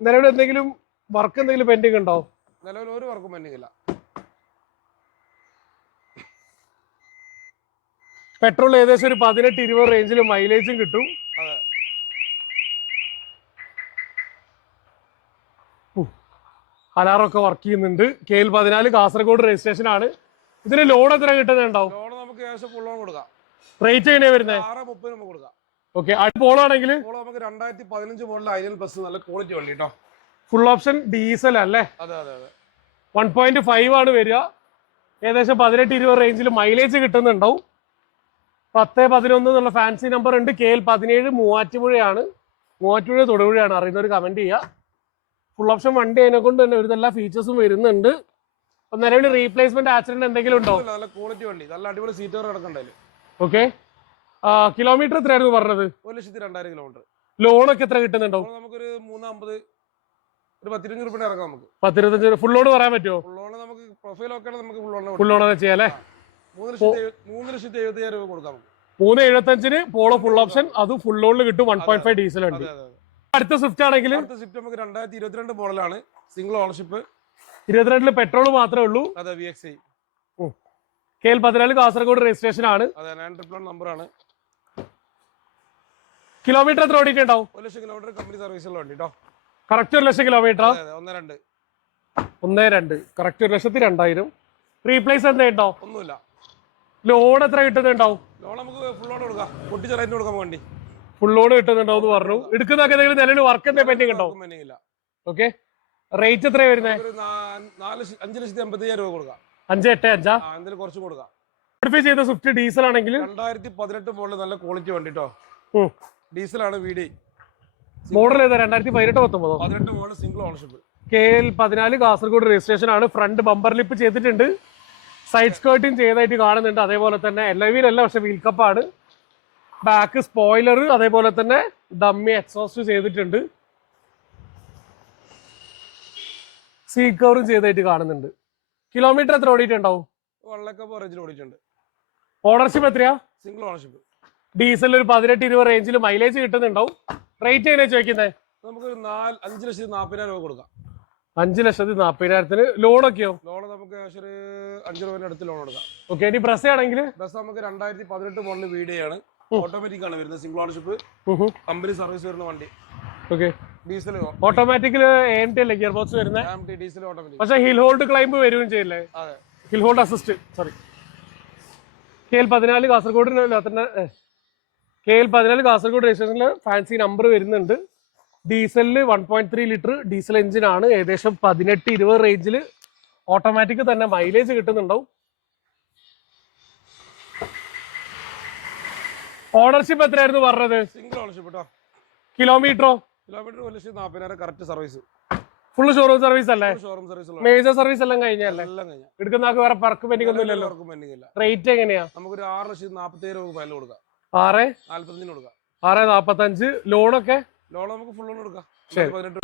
നിലവിൽ എന്തെങ്കിലും വർക്ക് എന്തെങ്കിലും പെൻഡിങ് ഉണ്ടോ? നിലവിൽ ഒരു വർക്കും പെൻഡിങ് ഇല്ല. പെട്രോൾ ഏകദേശം ഒരു 18-20 റേഞ്ചിൽ മൈലേജും കിട്ടും. അതെ. അലാറൊക്കെ വർക്ക് ചെയ്യുന്നുണ്ട്. KL14 കാസർഗോഡ് രജിസ്ട്രേഷൻ ആണ്. ഇതിന് ലോൺ എത്ര കിട്ടുന്നുണ്ടാവും? ലോൺ നമുക്ക് ഏകദേശം ഫുൾ ലോൺ കൊടുക്കാം. റേറ്റ് എങ്ങനെയാ വരുന്നത്? 6.30 നമുക്ക് കൊടുക്കാം. ഓക്കെ, പോളാണെങ്കിൽ നമുക്ക് 2015 മോഡൽ ഐഡിയൽ ബസ്, നല്ല ക്വാളിറ്റി വണ്ടി കേട്ടോ. ഫുൾ ഓപ്ഷൻ ഡീസൽ അല്ലേ? അതെ അതെ അതെ. 1.5 ആണ് വരിക. ഏകദേശം 18-20 റേഞ്ചിൽ മൈലേജ് കിട്ടുന്നുണ്ടാവും. 10-11 എന്നുള്ള ഫാൻസി നമ്പർ ഉണ്ട്. KL17 മൂവാറ്റുപുഴയാണ്. മൂവാറ്റുപുഴ തൊടുപുഴയാണ്, അറിയുന്നവർ കമന്റ് ചെയ്യുക. ഫുൾ ഓപ്ഷൻ വണ്ടി അതിനെ കൊണ്ട് തന്നെ ഒരു എല്ലാ ഫീച്ചേഴ്സും വരുന്നുണ്ട്. അപ്പൊ നിലവിൽ റീപ്ലേസ്മെന്റ് ആക്സിഡന്റ് എന്തെങ്കിലും ഉണ്ടോ? നല്ല ക്വാളിറ്റി വണ്ടി, നല്ല അടിപൊളി സീറ്റർ കിടക്കണ്ടായാലും. ഓക്കെ, കിലോമീറ്റർ എത്രയായിരുന്നു പറഞ്ഞത്? 1,02,000 കിലോമീറ്റർ. ലോണൊക്കെ എത്ര കിട്ടുന്നുണ്ടോ? നമുക്കൊരു 350, ഒരു 10-20 രൂപ ഇറക്കാം നമുക്ക്. 10-25 ഫുൾ ലോൺ പറയാൻ പറ്റുമോ? ഫുൾ ലോൺ നമുക്ക് പ്രൊഫൈൽ ഒക്കെ നമുക്ക് ഫുൾ ലോൺ ചെയ്യാം അല്ലേ? 3,70,000 രൂപ കൊടുക്കാം. 375 പോളോ ഫുൾ ഓപ്ഷൻ, അത് ഫുൾ ലോണിൽ കിട്ടും. 1.5 ഡീസൽ ഉണ്ട്. അടുത്ത സ്വിഫ്റ്റ് ആണെങ്കിൽ സ്വിഫ്റ്റ് നമുക്ക് 2022 മോഡലാണ്, സിംഗിൾ ഓണർഷിപ്പ്. 22 പെട്രോൾ മാത്രമേ ഉള്ളൂ. അതെ, VXI. KL14 കാസർഗോഡ് രജിസ്ട്രേഷൻ ആണ്. അതെ, 9 നമ്പർ ആണ്. കിലോമീറ്റർ എത്ര ഓടിയിട്ടുണ്ടാവും? 1 ലക്ഷം കിലോമീറ്റർ കമ്പനി സർവീസ് ഉള്ള വണ്ടി കേട്ടോ. കറക്റ്റ് 1 ലക്ഷം കിലോമീറ്റർ. 1.2 കറക്റ്റ് 1,02,000. റീപ്ലേസ് എന്തായിട്ടോ? ഒന്നുമില്ല. ലോൺ എത്ര കിട്ടുന്നുണ്ടാവും? ലോൺ നമുക്ക് ഫുൾ ലോൺ കൊടുക്കാം, പൊട്ടിച്ചെറിയിട്ട് കൊടുക്കാം വണ്ടി. ഫുൾ ലോൺ കിട്ടുന്നുണ്ടാവും എന്ന് പറഞ്ഞു. എടുക്കുന്നതൊക്കെ എന്തെങ്കിലും നിലവിൽ വർക്ക് എന്തെങ്കിലും പെൻഡിങ് ഉണ്ടോ? ഓക്കെ, റേറ്റ് എത്രയാണ് വരുന്നത്? 5,80,000 രൂപ കൊടുക്കാം. 585 എന്തെങ്കിലും കുറച്ച് കൊടുക്കാം. മോഡിഫൈ ചെയ്ത സ്വിഫ്റ്റ് ഡീസൽ ആണെങ്കിൽ 2018 മോഡൽ, നല്ല ക്വാളിറ്റി വണ്ടി കേട്ടോ. ഡീസലാണ്, VD. മോഡൽ ഏതാ? 2018-19? 18 model, single ownership. KL14 Kasaragod registration ആണ്. ഫ്രണ്ട് ബമ്പർ ലിപ്പ് ചെയ്തിട്ടുണ്ട്, സൈഡ് സ്കേർട്ടിങ് ചെയ്തായിട്ട് കാണുന്നുണ്ട്. അതേപോലെ തന്നെ LIV-ലല്ല, പക്ഷെ വീൽ കപ്പാണ്. ബാക്ക് സ്പോയിലർ, അതേപോലെ തന്നെ ഡമ്മി എക്സോസ്റ്റ് ചെയ്തിട്ടുണ്ട്. സീറ്റ് കവറും ചെയ്തായിട്ട് കാണുന്നുണ്ട്. കിലോമീറ്റർ എത്ര ഓടിയിട്ടുണ്ടാവും? 1 ലക്ഷം റേഞ്ചിൽ ഓടിയിട്ടുണ്ട്. ഓണർഷിപ്പ് എത്രയാ? Single ownership. ഡീസൽ ഒരു 18-20 റേഞ്ചിൽ മൈലേജ് കിട്ടുന്നുണ്ടാവും. റേറ്റ് എങ്ങനെയാ ചോദിക്കുന്നത്? നമുക്ക് 5,40,000 രൂപ കൊടുക്കാം. 5,40,000. ലോണൊക്കെയോ? ലോൺ നമുക്ക് ഒരു 5 രൂപ അടുത്ത് ലോൺ കൊടുക്കാം. ഓക്കെ, ഇനി പ്രസ് ആണെങ്കിൽ ബസ് നമുക്ക് 2018 മോഡൽ VD ആണ്. ഓട്ടോമാറ്റിക് ആണ് വരുന്നത്, സിംഗിൾ ഓണർഷിപ്പ്, കമ്പനി സർവീസ് വരുന്ന വണ്ടി. ഓക്കെ, ഡീസൽ ഓട്ടോമാറ്റിക്കല് AMT അല്ലേ ഗിയർ ബോക്സ് വരുന്നത്? Diesel automatic. പക്ഷെ ഹിൽ ഹോൾഡ് ക്ലൈംബ് വരികയും ചെയ്യില്ലേ? അതെ, hill hold assist, sorry. KL14 Kasaragod KL14 Kasaragod രജിസ്ട്രേഷനിൽ ഫാൻസി നമ്പർ വരുന്നുണ്ട്. ഡീസലില് 1.3 ലിറ്റർ ഡീസൽ എഞ്ചിൻ ആണ്. ഏകദേശം 18-20 റേഞ്ചിൽ ഓട്ടോമാറ്റിക് തന്നെ മൈലേജ് കിട്ടുന്നുണ്ടാവും. ഓണർഷിപ്പ് എത്രയായിരുന്നു പറഞ്ഞത്? സിംഗിൾ ഓണർഷിപ്പ് കേട്ടോ. കിലോമീറ്ററോ? Kilometre 1,40,000 correct service. Full showroom service അല്ലേ? Showroom service. മേജർ സർവീസ് എല്ലാം കഴിഞ്ഞല്ലേ? എല്ലാം കഴിഞ്ഞ. എടുക്കുന്ന ആൾക്ക് വേറെ പറക്ക് പെൻഡിംഗ് ഒന്നും ഇല്ലല്ലോ. റേറ്റ് എങ്ങനെയാ? നമുക്കൊരു 6,47,000 രൂപ ഫയൽ കൊടുക്കാം. 6,45 കൊടുക്കാം. 6,45. ലോണൊക്കെ? ലോൺ നമുക്ക് ഫുൾ ലോൺ കൊടുക്കാം.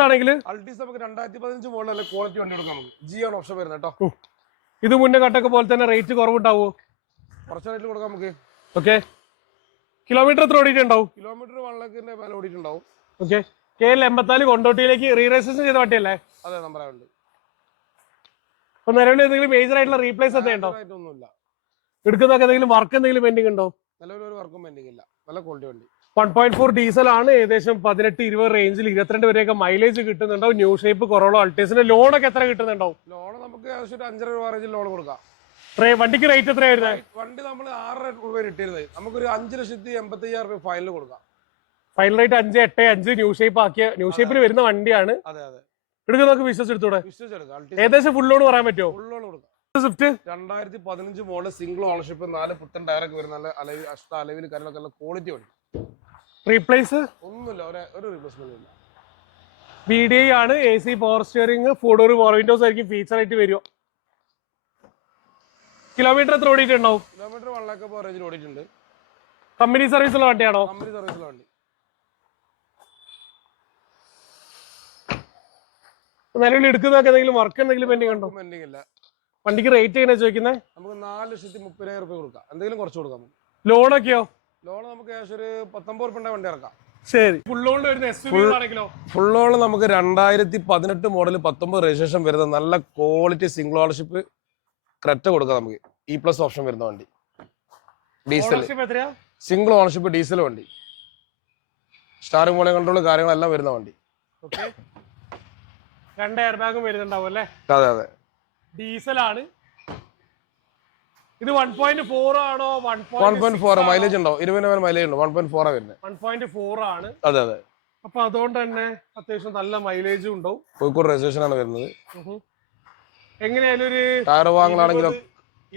ആണെങ്കിൽ അൾട്ടീസ് നമുക്ക് 2015 മോഡൽ ക്വാളിറ്റി വണ്ടി കൊടുക്കാം. നമുക്ക് G ആണ് ഓപ്ഷൻ വരുന്നത് കേട്ടോ. ഇത് മുന്നേ കട്ടൊക്കെ പോലെ തന്നെ റേറ്റ് കുറവുണ്ടാവോ? കുറച്ച് റേറ്റിൽ കൊടുക്കാം നമുക്ക്. ഓക്കെ. കിലോമീറ്റർ എത്ര ഓടിയിട്ടുണ്ടാവും? കിലോമീറ്റർ 1 ലക്ഷത്തിന്റെ മേലെ ഓടിയിട്ടുണ്ടാവും. ഓക്കെ. KL84 കൊണ്ടോട്ടിയിലേക്ക് റീ രജിസ്ട്രേഷൻ ചെയ്ത വണ്ടിയല്ലേ? അതെ, നമ്പറുണ്ട്. അപ്പൊ നിലവിൽ എന്തെങ്കിലും മേജർ ആയിട്ടുള്ള റീപ്ലേസ് ഉണ്ടോ? ഒന്നുമില്ല. എടുക്കുന്നതൊക്കെ എന്തെങ്കിലും വർക്ക് എന്തെങ്കിലും പെൻഡിംഗ് ഉണ്ടോ? നിലവിൽ ഒരു വർക്കും പെൻഡിംഗ് ഇല്ല. നല്ല ക്വാളിറ്റി വണ്ടി. 1.4 ഡീസൽ ആണ്. ഏകദേശം 18-20 റേഞ്ചിൽ 22 വരെയൊക്കെ മൈലേജ് കിട്ടുന്നുണ്ടാവും. ന്യൂ ഷേപ്പ് കൊറോള അൾട്ടേസിന്റെ ലോണൊക്കെ എത്ര കിട്ടുന്നുണ്ടാവും? ലോൺ നമുക്ക് ഏകദേശം 5.5 രൂപ റേഞ്ചിൽ ലോൺ കൊടുക്കാം. വണ്ടിക്ക് റേറ്റ് എത്രയായിരുന്നു? വണ്ടി നമ്മൾ 6 രൂപ ഇട്ടിരുന്നത് നമുക്കൊരു 5,85,000 രൂപ ഫൈനൽ കൊടുക്കാം. Final rate 5.85. ന്യൂ ഷേപ്പ് ആക്കിയ ന്യൂ ഷേപ്പിൽ വരുന്ന വണ്ടിയാണ്. അതെ അതെ. എടുക്കുന്നതൊക്കെ വിശ്വസിച്ചെടുത്തൂടെ? ഏകദേശം ഫുൾ ലോൺ പറയാൻ പറ്റുമോ? ഫുൾ ലോൺ കൊടുക്കാം. സ്വിഫ്റ്റ് 2015 മോഡൽ സിംഗിൾ ഓണർഷിപ്പ്, 4 പുത്തൻ ടയറൊക്കെ വരുന്ന നല്ല അലവിൽ കാര്യങ്ങളൊക്കെ നല്ല ക്വാളിറ്റി വണ്ടി. റീപ്ലേസ് ഒന്നുമില്ല, ഒരു റീപ്ലേസ്മെന്റ് ഇല്ല. VDI ആണ്. AC power steering, 4 door power windows ആയിരിക്കും ഫീച്ചർ ആയിട്ട് വരും. കിലോമീറ്റർ എത്ര ഓടിയിട്ടുണ്ടാവും? കിലോമീറ്റർ 1 ലക്ഷം റേഞ്ചിൽ ഓടിയിട്ടുണ്ട്. കമ്പനി സർവീസുള്ള വണ്ടിയാണോ? കമ്പനി സർവീസുള്ള വണ്ടി. നിലവിൽ എടുക്കുന്നതൊക്കെ എന്തെങ്കിലും വർക്ക് എന്തെങ്കിലും പെൻഡിംഗ് ഉണ്ടോ? പെൻഡിംഗ് ഇല്ല. വണ്ടിക്ക് റേറ്റ് എങ്ങനെയാ ചോദിക്കുന്നത്? നമുക്ക് 4,30,000 രൂപ കൊടുക്കാം. എന്തെങ്കിലും കുറച്ച് കൊടുക്കാം. ലോണൊക്കെയോ? ലോൺ നമുക്ക് ഏകദേശം ഒരു 19 രൂപ വണ്ടി ഇറക്കാം. ശരി. ഫുൾ ലോണിൽ വരുന്ന SUV ആണെങ്കിലോ? ഫുൾ ലോൺ നമുക്ക് 2018 മോഡൽ 19 രജിസ്ട്രേഷൻ വരുന്ന നല്ല ക്വാളിറ്റി സിംഗിൾ ഓണർഷിപ്പ് ക്രെറ്റ കൊടുക്കാം. നമുക്ക് E+ ഓപ്ഷൻ വരുന്ന വണ്ടി. ഡീസൽ സിംഗിൾ ഓണർഷിപ്പ് ഡീസൽ വണ്ടി. സ്റ്റാറിംഗ് മോണി കൺട്രോൾ കാര്യങ്ങളെല്ലാം വരുന്ന വണ്ടി. 2 എയർ ബാഗും വരുന്നുണ്ടാവും അല്ലേ? അതെ അതെ. ഡീസൽ ആണ്. ഇത് 1.4 ആണോ? 1.4 മൈലേജ് ഉണ്ടോ? 20 മൈലേജ് ഉണ്ടോ? 1.4 വരുന്നത്. 1.4 ആണ്. അതെ അതെ. അപ്പൊ അതുകൊണ്ട് തന്നെ അത്യാവശ്യം നല്ല മൈലേജും ഉണ്ടാവും. കോഴിക്കോട് രജിസ്ട്രേഷൻ ആണ് വരുന്നത്. എങ്ങനെയായാലും ഒരു ടയർ വാങ്ങലാണെങ്കിലും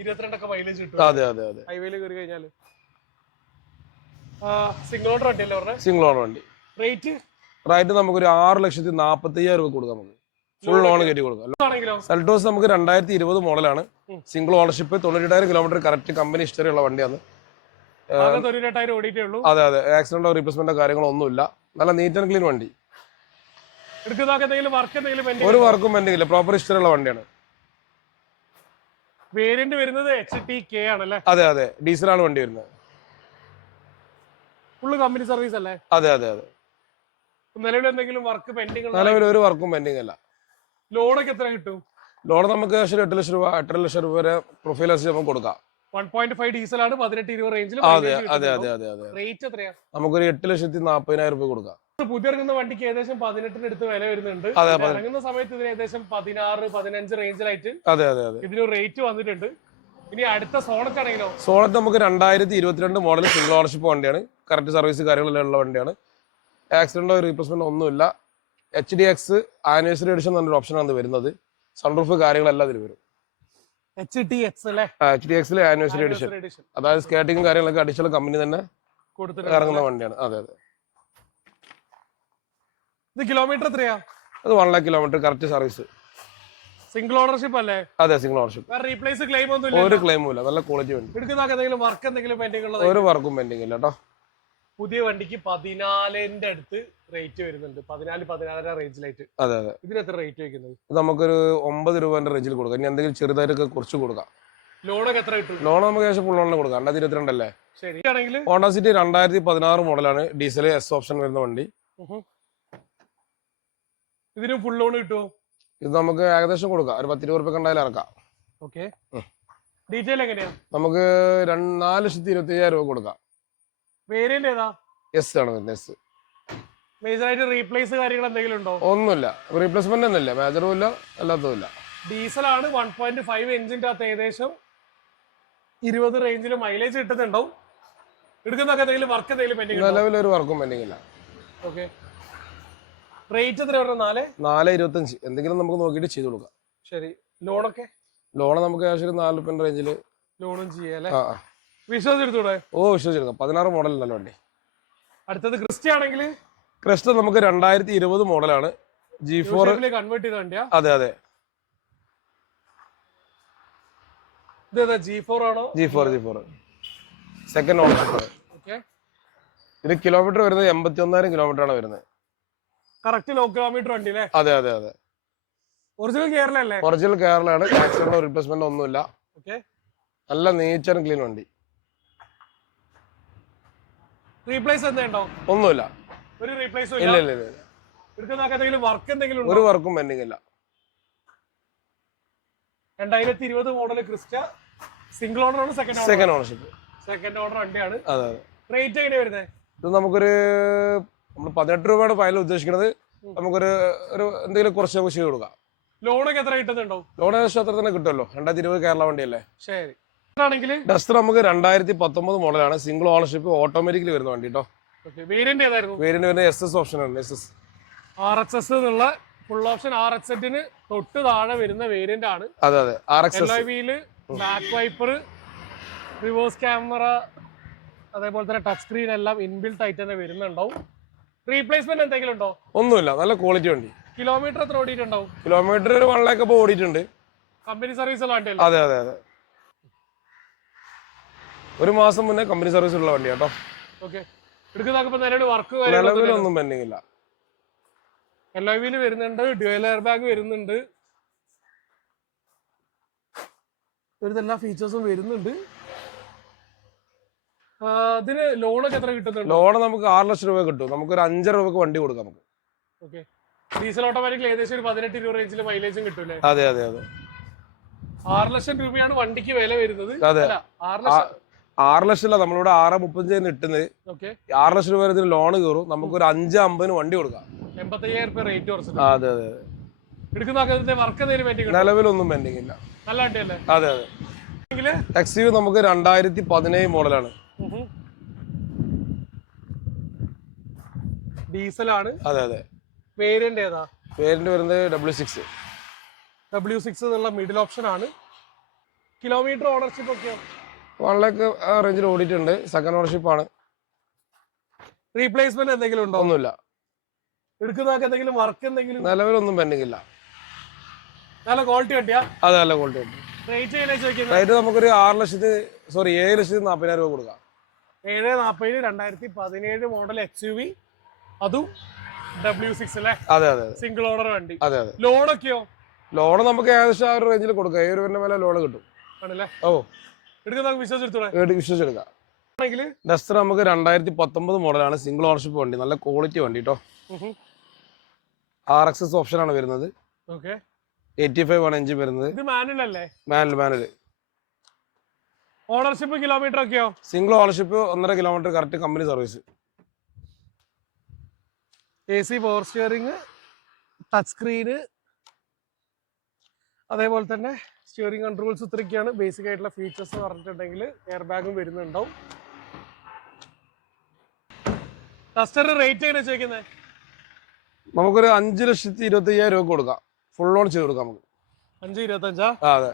22 മൈലേജ് കിട്ടും. അതെ അതെ അതെ. ഹൈവേയിൽ കയറി കഴിഞ്ഞാല് സിംഗിൾ ഓണർ വണ്ടി അല്ലേ പറഞ്ഞത്? സിംഗിൾ ഓണർ വണ്ടി. റേറ്റ് നമുക്കൊരു 6,40,000 രൂപ കൊടുക്കാം. നമുക്ക് ഫുൾ ലോൺ കയറ്റി കൊടുക്കാം. സെൽറ്റോസ് നമുക്ക് 2020 മോഡലാണ്. Single ownership, 92,000 kilometre correct company history ഉള്ള വണ്ടിയാണ്. അതെ അതെ. ആക്സിഡന്റോ റീപ്ലേസ്മെന്റോ കാര്യങ്ങളോ ഒന്നുമില്ല. നല്ല നീറ്റ് ആൻഡ് ക്ലീൻ വണ്ടി. ഒരു വർക്കും പെൻഡിംഗ് ഇല്ല. പ്രോപ്പർ ഹിസ്റ്ററി ഉള്ള വണ്ടിയാണ്. വേരിയന്റ് വരുന്നത് HTK ആണല്ലേ? അതെ അതെ. ഡീസലാണ് വണ്ടി വരുന്നത്. ഫുള്ള് കമ്പനി സർവീസ് അല്ലേ? അതെ അതെ അതെ. നിലവിൽ എന്തെങ്കിലും വർക്ക് പെൻഡിംഗ്? നിലവിൽ ഒരു വർക്കും പെൻഡിംഗ് അല്ല. ലോണൊക്കെ എത്ര കിട്ടും? ലോൺ നമുക്ക് 8 ലക്ഷം രൂപ 8.5 ലക്ഷം രൂപ വരെ പ്രൊഫൈൽ നമുക്ക് കൊടുക്കാം. 1.5 ഡീസൽ ആണ്. 18-20 റേഞ്ചിൽ. അതെ അതെ അതെ അതെ അതെ. റേറ്റ് എത്രയാ? നമുക്കൊരു 8,40,000 രൂപ കൊടുക്കാം. പുതിയ ഇറങ്ങുന്ന വണ്ടിക്ക് ഏകദേശം 18 അടുത്ത് വില വരുന്നുണ്ട്. ഇറങ്ങുന്ന സമയത്ത് ഇതിന് ഏകദേശം 16-15 റേഞ്ചിലായിട്ട് അതെ അതെ അതെ ഇതിന് റേറ്റ് വന്നിട്ടുണ്ട്. ഇനി അടുത്ത സോണറ്റ് ആണെങ്കിലോ? സോണറ്റ് നമുക്ക് 2022 മോഡൽ സിംഗിൾ ഓണർഷിപ്പ് വണ്ടിയാണ്. കറക്റ്റ് സർവീസ് കാര്യങ്ങളെല്ലാം ഉള്ള വണ്ടിയാണ്. ആക്സിഡന്റോ റീപ്ലേസ്മെന്റ് ഒന്നുമില്ല. HDX ആനിവേഴ്സറി എഡിഷൻ എന്നൊരു ഓപ്ഷനാണ് വരുന്നത്. സൺറൂഫ് കാര്യങ്ങളെല്ലാം ഇതിൽ വരും. HTX അല്ലേ? HDX anniversary edition. അതായത് സ്കേട്ടിങ്ങും കാര്യങ്ങളൊക്കെ അഡീഷണൽ കമ്പനി തന്നെ ഇറങ്ങുന്ന വണ്ടിയാണ്. അതെ അതെ. ഇത് കിലോമീറ്റർ എത്രയാ? അത് 1 ലക്ഷം kilometre correct service. Single ownership അല്ലേ? അതെ സിംഗിൾ ഓണർഷിപ്പ്. റീപ്ലേസ് ക്ലെയിം ഒന്നും ഒരു ക്ലെയിമും ഇല്ല. നല്ല ക്വാളിറ്റി വണ്ടി. എടുക്കുന്ന എന്തെങ്കിലും വർക്ക് എന്തെങ്കിലും പെൻഡിംഗ് ഉള്ളത്? ഒരു വർക്കും പെൻഡിംഗ് ഇല്ല കേട്ടോ. പുതിയ വണ്ടിക്ക് 14ന്റെ അടുത്ത് റേറ്റ് വരുന്നുണ്ട്. 14-14.5 റേഞ്ചിലായിട്ട്. അതെ അതെ. ഇതിന് എത്ര റേറ്റ് വയ്ക്കുന്നത്? നമുക്കൊരു 9 രൂപന്റെ റേഞ്ചിൽ കൊടുക്കാം. ഇനി എന്തെങ്കിലും ചെറുതായിട്ടൊക്കെ കുറച്ച് കൊടുക്കാം. ലോണൊക്കെ എത്ര കിട്ടും? ലോൺ നമുക്ക് ഏകദേശം ഫുൾ ലോണിന് കൊടുക്കാം. 2022 അല്ലേ? ശരി. ആണെങ്കിൽ ഹോണ്ട സിറ്റി 2016 മോഡലാണ്. ഡീസൽ S ഓപ്ഷൻ വരുന്ന വണ്ടി. ഇതിന് ഫുൾ ലോൺ കിട്ടുമോ? ഇത് നമുക്ക് ഏകദേശം കൊടുക്കാം. ഒരു 10-20 രൂപ കണ്ടായാലും ഇറക്കാം. ഓക്കെ. ഡീറ്റെയിൽ എങ്ങനെയാ? നമുക്ക് 4,25,000 രൂപ കൊടുക്കാം. വേരിയന്റ് ഏതാ? S ആണ് വരുന്നത്. S. മേജർ ആയിട്ട് റീപ്ലേസ് കാര്യങ്ങൾ എന്തെങ്കിലും ഉണ്ടോ? ഒന്നുമില്ല. റീപ്ലേസ്മെന്റ് ഒന്നുമില്ല. മേജറും ഇല്ല, അല്ലാത്തതും ഇല്ല. ഡീസൽ ആണ്. 1.5 എഞ്ചിന്റെ അകത്ത് ഏകദേശം 20 റേഞ്ചിൽ മൈലേജ് കിട്ടുന്നുണ്ടാവും. എടുക്കുന്നൊക്കെ എന്തെങ്കിലും വർക്ക് എന്തെങ്കിലും പെൻഡിങ്? നിലവിലൊരു വർക്കും പെൻഡിങ് ഇല്ല. ഓക്കെ. റേറ്റ് എത്ര പറഞ്ഞാൽ? 4.25 എന്തെങ്കിലും നമുക്ക് നോക്കിയിട്ട് ചെയ്ത് കൊടുക്കാം. ശരി. ലോണൊക്കെ? ലോൺ നമുക്ക് ഏകദേശം 4 ലക്ഷം റേഞ്ചിൽ ലോണും ചെയ്യാല്ലേ? ആ വിശ്വസിച്ചെടുത്തൂടെ? വിശ്വസിച്ചെടുക്കാം. 16 മോഡൽ ഉണ്ടല്ലോ വണ്ടി. അടുത്തത് ക്രിസ്റ്റ ആണെങ്കിൽ ക്രിസ്റ്റ നമുക്ക് 2020 മോഡലാണ്. G4 കൺവേർട്ട് ചെയ്ത വണ്ടിയാ? അതെ അതെ. ഇത് G4 ആണോ? G4 second ownership. ഓക്കെ. ഇത് കിലോമീറ്റർ വരുന്നത് 81,000 കിലോമീറ്റർ ആണ് വരുന്നത്. കറക്റ്റ് ലോ കിലോമീറ്റർ വണ്ടി അല്ലേ? അതെ അതെ അതെ. ഒറിജിനൽ കേരളല്ലേ? ഒറിജിനൽ കേരളയാണ്. ആക്സിഡന്റ് റീപ്ലേസ്മെന്റ് ഒന്നുമില്ല. ഓക്കെ. നല്ല നീറ്റ് ആൻഡ് ക്ലീൻ വണ്ടി. റീപ്ലേസ് എന്തോ? ഒന്നുമില്ല. ഒരു റീപ്ലേസും ഇല്ല ഇല്ല. ഇല്ല ഇല്ല. എടുക്കുന്നൊക്കെ എന്തെങ്കിലും വർക്ക് എന്തെങ്കിലും ഉണ്ടോ? ഒരു വർക്കും പെൻഡിങ് ഇല്ല. 2020 മോഡൽ ക്രിസ്റ്റ സിംഗിൾ ഓണർ ആണ്? Second ownership. സെക്കൻഡ് ഓണർ വണ്ടിയാണ്. അതെ അതെ. റേറ്റ് എങ്ങനെയാ വരുന്നത്? ഇത് നമുക്കൊരു നമ്മൾ 18 രൂപയുടെ ഫയൽ ഉദ്ദേശിക്കുന്നത്. നമുക്കൊരു എന്തെങ്കിലും കുറച്ച് നമുക്ക് ചെയ്ത് കൊടുക്കാം. ലോണൊക്കെ എത്ര കിട്ടുന്നുണ്ടോ? ലോൺ ഏകദേശം അത്ര തന്നെ കിട്ടുമല്ലോ. 2020 കേരള വണ്ടിയല്ലേ? ശരി. ആണെങ്കിൽ ഡസ്റ്റർ നമുക്ക് 2019 മോഡലാണ്. സിംഗിൾ ഓണർഷിപ്പ് ഓട്ടോമാറ്റിക്കലി വരുന്ന വണ്ടി കേട്ടോ. വേരിയന്റ് ഏതായിരുന്നു? വേരിയന്റ് വരുന്നത് SS ഓപ്ഷൻ ആണ്. RXS എന്നുള്ള ഫുൾ ഓപ്ഷൻ RXZ-ന് തൊട്ട് താഴെ വരുന്ന വേരിയന്റ് ആണ്. അതെ അതെ. RXS wheel, back wiper, reverse camera, അതേപോലെ തന്നെ ടച്ച് സ്ക്രീൻ എല്ലാം ഇൻബിൽട്ട് ആയിട്ട് തന്നെ വരുന്നുണ്ടാവും. റീപ്ലേസ്മെന്റ് എന്തെങ്കിലും ഉണ്ടോ? ഒന്നുമില്ല. നല്ല ക്വാളിറ്റി വണ്ടി. കിലോമീറ്റർ എത്ര ഓടിയിട്ടുണ്ടാവും? കിലോമീറ്റർ 1 ലക്ഷം ഇപ്പോൾ ഓടിയിട്ടുണ്ട്. കമ്പനി സർവീസ് ഉള്ള വണ്ടിയല്ലേ? അതെ അതെ അതെ. ഒരു മാസം മുന്നേ കമ്പനി സർവീസ് ഉള്ള വണ്ടി കേട്ടോ. ഓക്കെ. എടുക്കുന്നൊക്കെ നിലവിൽ വർക്ക് നിലവിലൊന്നും പെൻഡിങ് ഇല്ല. LIV-ല് വരുന്നുണ്ട്, ഡ്യുവൽ എയർ ബാഗ് വരുന്നുണ്ട്, എല്ലാ ഫീച്ചേഴ്സും വരുന്നുണ്ട്. ഇതിന് ലോണൊക്കെ എത്ര കിട്ടുന്നുണ്ട്? ലോൺ നമുക്ക് 6 ലക്ഷം രൂപ കിട്ടും. നമുക്കൊരു 5.5 രൂപക്ക് വണ്ടി കൊടുക്കാം നമുക്ക്. ഓക്കെ. ഡീസൽ ഓട്ടോമാറ്റിക് ഏകദേശം ഒരു 18-20 റേഞ്ചിൽ മൈലേജും കിട്ടൂലേ? അതെ അതെ അതെ. 6 ലക്ഷം രൂപയാണ് വണ്ടിക്ക് വില വരുന്നത്. അതെ. 6 ലക്ഷം അല്ല, നമ്മളിവിടെ 6.35 ഇട്ടുന്നത്. ഓക്കെ. 6 ലക്ഷം രൂപ ഇതിന് ലോൺ കയറും. നമുക്കൊരു 5.50 വണ്ടി കൊടുക്കാം. 85,000 റേറ്റ് കുറച്ച്. അതെ അതെ അതെ. എടുക്കുന്ന വർക്ക് എന്തെങ്കിലും നിലവിലൊന്നും പെൻഡിങ് ഇല്ല. നല്ല വണ്ടിയല്ലേ? അതെ അതെ. XUV നമുക്ക് 2017 മോഡലാണ്. ഡീസലാണ്. അതെ അതെ. വേരിയന്റ് ഏതാ? വേരിയന്റ് വരുന്നത് W6. W6 എന്നുള്ള മിഡിൽ ഓപ്ഷൻ ആണ്. കിലോമീറ്റർ ഓണർഷിപ്പ് ഒക്കെ 1 ലക്ഷം റേഞ്ചിൽ ഓടിയിട്ടുണ്ട്. സെക്കൻഡ് ഓണർഷിപ്പ് ആണ്. റീപ്ലേസ്മെന്റ് എന്തെങ്കിലും ഉണ്ടോ? ഒന്നുമില്ല. എടുക്കുന്നതൊക്കെ എന്തെങ്കിലും വർക്ക് എന്തെങ്കിലും? നിലവിലൊന്നും പെൻഡിങ് ഇല്ല. നല്ല ക്വാളിറ്റി വണ്ടിയാ? അതെ നല്ല ക്വാളിറ്റി വണ്ടി. റേറ്റ് നമുക്കൊരു 7,40,000 രൂപ കൊടുക്കാം. 7,40 2017 മോഡൽ XUV, അതും W6 അല്ലേ? അതെ അതെ. സിംഗിൾ ഓണർ വണ്ടി. അതെ അതെ. ലോണൊക്കെയോ? ലോൺ നമുക്ക് ഏകദേശം ആ ഒരു റേഞ്ചിൽ കൊടുക്കാം. 7 രൂപ മേലെ ലോൺ കിട്ടും. ആണല്ലേ? ഓ. എടുക്കുന്ന വിശ്വസിച്ചെടുത്തോളെ? വിശ്വസിച്ചെടുക്കാം. ഡസ്റ്റർ നമുക്ക് 2019 മോഡലാണ്. സിംഗിൾ ഓണർഷിപ്പ് വണ്ടി. നല്ല ക്വാളിറ്റി വണ്ടി കേട്ടോ. RXS ഓപ്ഷൻ ആണ് വരുന്നത്. ഓക്കെ. 85 ആണ് എഞ്ചിൻ വരുന്നത്. ഇത് മാനുവൽ അല്ലേ? മാനുവൽ. ഓണർഷിപ്പ് കിലോമീറ്റർ ഒക്കെയോ? Single ownership 1.5 kilometre correct company service. AC power steering, touch screen, അതേപോലെ തന്നെ സ്റ്റിയറിംഗ് കൺട്രോൾസ് ഇത്രയൊക്കെയാണ് ബേസിക് ആയിട്ടുള്ള ഫീച്ചേഴ്സ് പറഞ്ഞിട്ടുണ്ടെങ്കിൽ. എയർ ബാഗും വരുന്നുണ്ടാവും. ഡസ്റ്റർ റേറ്റ് എങ്ങനെ ചോദിക്കുന്നത്? നമുക്കൊരു 5,25,000 രൂപ കൊടുക്കാം. ഫുൾ ലോൺ ചെയ്ത് കൊടുക്കാം നമുക്ക്. 5,25,000? അതെ.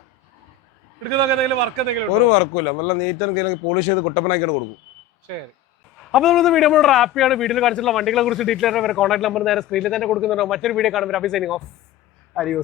എടുക്കുന്നൊക്കെ വർക്ക് എന്തെങ്കിലും? ഒരു വർക്കും ഇല്ല. നല്ല നീറ്റ് ആൻഡ് പോളിഷ് ചെയ്ത് കുട്ടപ്പനാക്കിയാണ് കൊടുക്കും. ശരി. അപ്പോൾ നമ്മൾ വീഡിയോ നമ്മൾ ഹാപ്പിയാണ്. വീഡിയോയിൽ കാണിച്ചിട്ടുള്ള വണ്ടികളെ കുറിച്ച് ഡീറ്റെയിൽ ആയിട്ട് കോൺടാക്ട് നമ്പർ നേരെ സ്ക്രീനിൽ തന്നെ കൊടുക്കുന്നുണ്ടോ. മറ്റൊരു വീഡിയോ കാണുമ്പോൾ അഭി സൈനിങ് ഓഫ്. അഡിയോസ്.